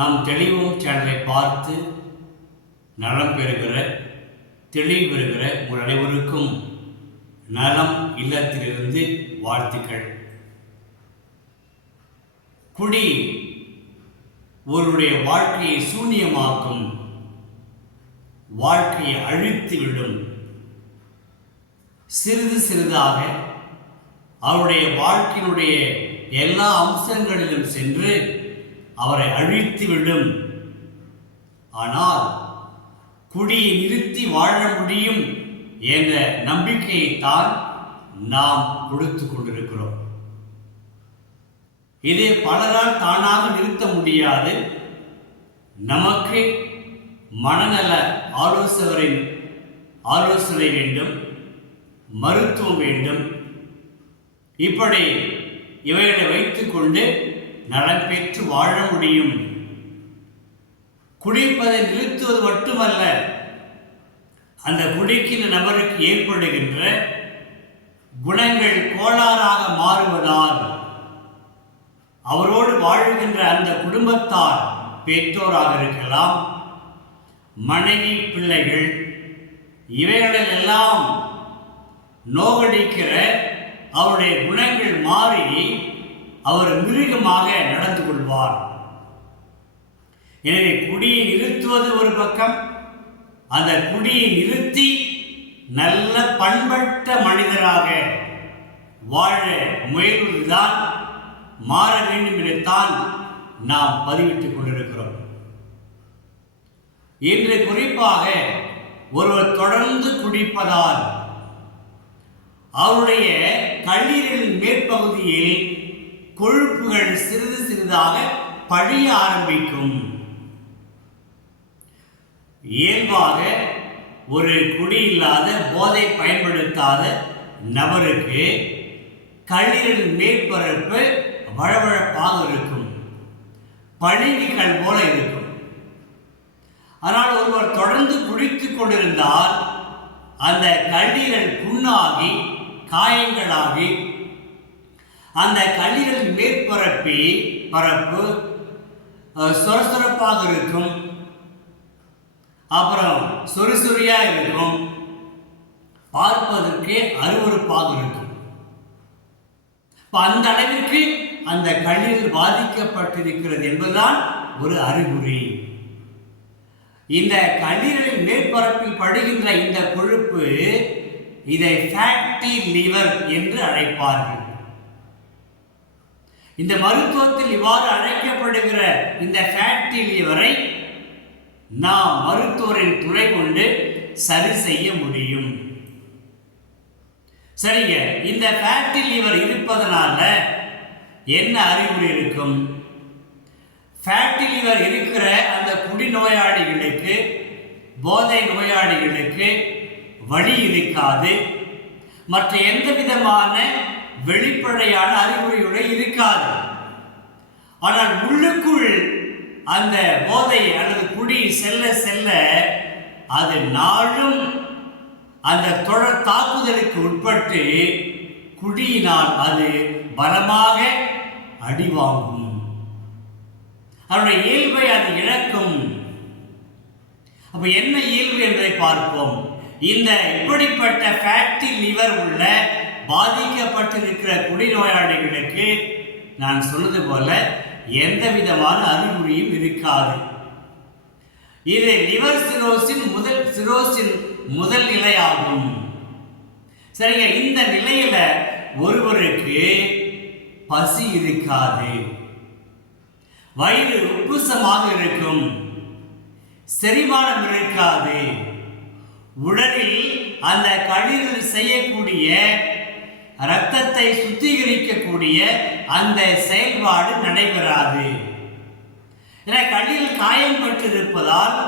நாம் தெளிவும் சேனலை பார்த்து நலம் பெறுகிற தெளிவு பெறுகிற உங்கள் அனைவருக்கும் நலம் இல்லத்திலிருந்து வாழ்த்துக்கள். குடி ஒருவருடைய வாழ்க்கையை சூன்யமாக்கும் வாழ்க்கையை அழித்துவிடும் சிறிது சிறிதாக அவருடைய வாழ்க்கையினுடைய எல்லா அம்சங்களிலும் சென்று அவரை அழித்துவிடும். ஆனால் குடியை நிறுத்தி வாழ முடியும் என்ற நம்பிக்கையைத்தான் நாம் கொடுத்து கொண்டிருக்கிறோம். இதை பலரால் தானாக நிறுத்த முடியாது. நமக்கு மனநல ஆலோசகரின் ஆலோசனை வேண்டும் மருத்துவம் வேண்டும். இப்படி இவைகளை வைத்துக்கொண்டு நலம் பெற்று வாழ முடியும். குடிப்பதை நிறுத்துவது மட்டுமல்ல அந்த குடிக்கின்ற நபருக்கு ஏற்படுகின்ற குணங்கள் கோளாறாக மாறுவதால் அவரோடு வாழுகின்ற அந்த குடும்பத்தார் பெற்றோராக இருக்கலாம் மனைவி பிள்ளைகள் இவைகளில் எல்லாம் நோகடிக்கிற அவருடைய குணங்கள் மாறி அவர் மிருகமாக நடந்து கொள்வார். எனவே குடியை நிறுத்துவது ஒரு பக்கம் அந்த குடியை நிறுத்தி நல்ல பண்பட்ட மனிதராக வாழ முயல்வதுதான் மாற வேண்டும் என்றுத்தான் நாம் பதிவிட்டுக் கொண்டிருக்கிறோம். இன்று குறிப்பாக ஒருவர் தொடர்ந்து குடிப்பதால் அவருடைய கல்லீரலின் மேற்பகுதியில் கொழுப்புகள் சிறிது சிறிதாக பழிய ஆரம்பிக்கும். இயல்பாக ஒரு குடியில்லாத போதை பயன்படுத்தாத நபருக்கு கல்லீரல் மேற்பரப்பு வழவழப்பாக இருக்கும். பழிகள் போல இருக்கும். ஆனால் ஒருவர் தொடர்ந்து குடித்துக் கொண்டிருந்தால் அந்த கல்லீரல் புண்ணாகி காயங்களாகி அந்த கல்லீரல் மேற்பரப்பி பரப்பு அஹ், சொரசொரப்பாக இருக்கும். அப்புறம் சொரிசொரியா இருக்கும். பார்ப்பதற்கு அருவறுப்பாக இருக்கும். இப்போ அந்த அளவிற்கு அந்த கல்லீரல் பாதிக்கப்பட்டிருக்கிறது என்பதுதான் ஒரு அறிகுறி. இந்த கல்லீரலின் மேற்பரப்பில் படுகின்ற இந்த கொழுப்பு இதை ஃபேட்டி லிவர் என்று அழைப்பார்கள். இந்த மருத்துவத்தில் இவ்வாறு அழைக்கப்படுகிற இந்த ஃபேட்டி லிவரை நாம் மருத்துவரின் துணை கொண்டு சரி செய்ய முடியும். சரிங்க. இந்த ஃபேட்டில் இவர் இருப்பதனால என்ன அறிகுறி இருக்கும்? ஃபேட்டில் இவர் இருக்கிற அந்த குடி நோயாளிகளுக்கு போதை நோயாளிகளுக்கு வழி இருக்காது. மற்ற எந்த விதமான வெளிப்படையான அறிகுறியோடு இருக்காது. ஆனால் உள்ளுக்குள் அந்த போதை அல்லது குடி செல்ல செல்ல அது நாளும் அந்த தொடர் தாக்குதலுக்கு உட்பட்டு குடியினால் அது பலமாக அடிவாங்கும். அவருடைய இயல்பை அது இழக்கும். அப்ப என்ன இயல்பு என்பதை பார்ப்போம். இந்த இப்படிப்பட்ட ஃபேட்டி லிவர் உள்ள பாதிக்கப்பட்டிருக்கிற குடிநோயாளிகளுக்கு நான் சொன்னது போல எந்த விதமான அறிகுறியும் இருக்காது. இது லிவர் சிரோசின் முதல் சிரோசின் முதல் நிலையாகும். சரிங்க இந்த நிலையில ஒருவருக்கு பசி இருக்காது. வயிறு உப்புசமாக இருக்கும். செரிமானம் இருக்காது. உடலில் அந்த கழிவுகள் செய்யக்கூடிய இரத்தத்தை சுத்திகரிக்கக்கூடிய அந்த செயல்பாடு நடைபெறாது. என கண்ணில் காயம் பட்டிருப்பதால்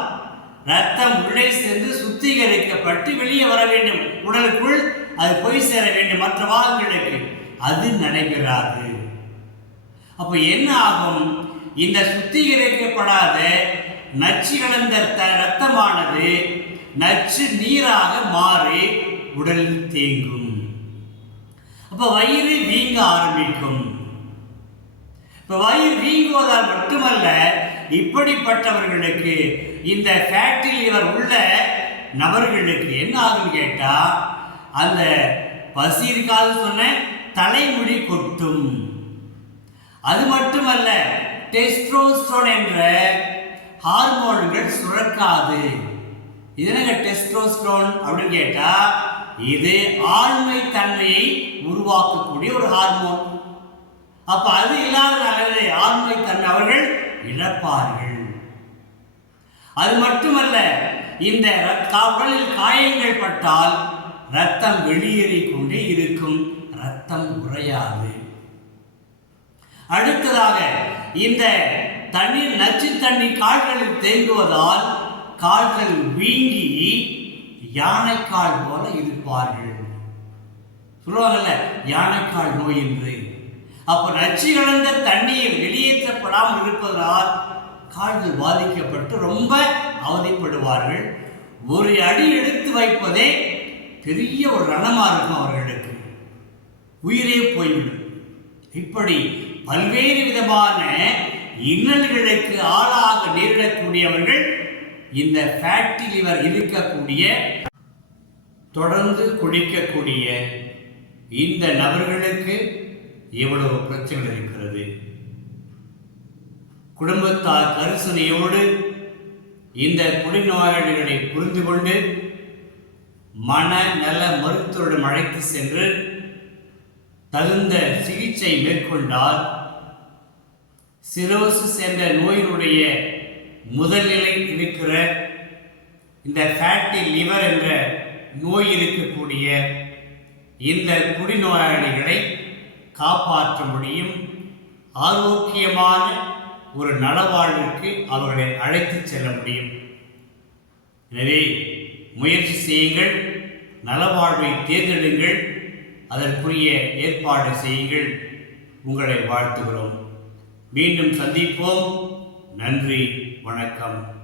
ரத்தம் உள்ளே சென்று சுத்திகரிக்கப்பட்டு வெளியே வர வேண்டும். உடலுக்குள் அது போய் சேர வேண்டும். மற்ற பாகங்களுக்கு அது நடைபெறாது. அப்போ என்ன ஆகும்? இந்த சுத்திகரிக்கப்படாத நச்சு கலந்த ரத்தமானது நச்சு நீராக மாறி உடலில் தேங்கும். அப்போ வயிறு வீங்க ஆரம்பிக்கும். இப்போ வயிறு வீங்குவதால் மட்டுமல்ல இப்படிப்பட்டவர்களுக்கு இந்த ஃபேட்டி லிவர் உள்ள நபர்களுக்கு என்ன ஆகும்னு கேட்டால் அந்த பசி இருக்காது சொன்ன தலைமுடி கொட்டும். அது மட்டுமல்ல டெஸ்ட்ரோஸ்டோன் என்ற ஹார்மோன்கள் சுரக்காது. இது என்னங்க டெஸ்ட்ரோஸ்டோன் அப்படின்னு கேட்டால் இது ஆண்மை தன்மையை உருவாக்கக்கூடிய ஒரு ஹார்மோன் அப்ப அது இல்லாதனால ஆண்மை தன்மை அவர்கள் இழப்பார்கள். அது மட்டுமல்ல இந்த ரத்த- உடலில் காயங்கள் பட்டால் ரத்தம் வெளியேறிக் கொண்டே இருக்கும். ரத்தம் உறையாது. அடுத்ததாக இந்த தண்ணீர் நச்சு தண்ணி கால்களில் தேங்குவதால் கால்கள் வீங்கி யானைக்கால் போல இருப்பார்கள். சொல்லுவாங்கல்ல யானைக்கால் நோய் என்று. அப்ப நச்சு கலந்த தண்ணீர் வெளியேற்றப்படாமல் இருப்பதால் கால்கள் பாதிக்கப்பட்டு ரொம்ப அவதிப்படுவார்கள். ஒரு அடி எடுத்து வைப்பதே பெரிய ஒரு ரணமா இருக்கும் அவர்களுக்கு. உயிரே போய்விடும். இப்படி பல்வேறு விதமான இன்னல்களுக்கு ஆளாக நேரிடக்கூடியவர்கள் இந்த ஃபேட்டி லிவர் இருக்கக்கூடிய தொடர்ந்து குடிக்கக்கூடிய இந்த நபர்களுக்கு எவ்வளவு பிரச்சனை இருக்கிறது. குடும்பத்தார் கரிசனையோடு இந்த குடிநோயாளிகளை புரிந்து கொண்டு மன நல மருத்துவரிடம் அழைத்து சென்று தகுந்த சிகிச்சை மேற்கொண்டால் சிரோசிஸ் என்ற நோயினுடைய முதல்நிலை இருக்கிற இந்த ஃபேட்டி லிவர் என்ற நோய் இருக்கக்கூடிய இந்த குடிநோயாளிகளை காப்பாற்ற முடியும். ஆரோக்கியமான ஒரு நலவாழ்விற்கு அவர்களை அழைத்து செல்ல முடியும். எனவே முயற்சி செய்யுங்கள். நலவாழ்வை தேர்ந்தெடுங்கள். அதற்குரிய ஏற்பாடு செய்யுங்கள். உங்களை வாழ்த்துகிறோம். மீண்டும் சந்திப்போம். நன்றி வணக்கம்.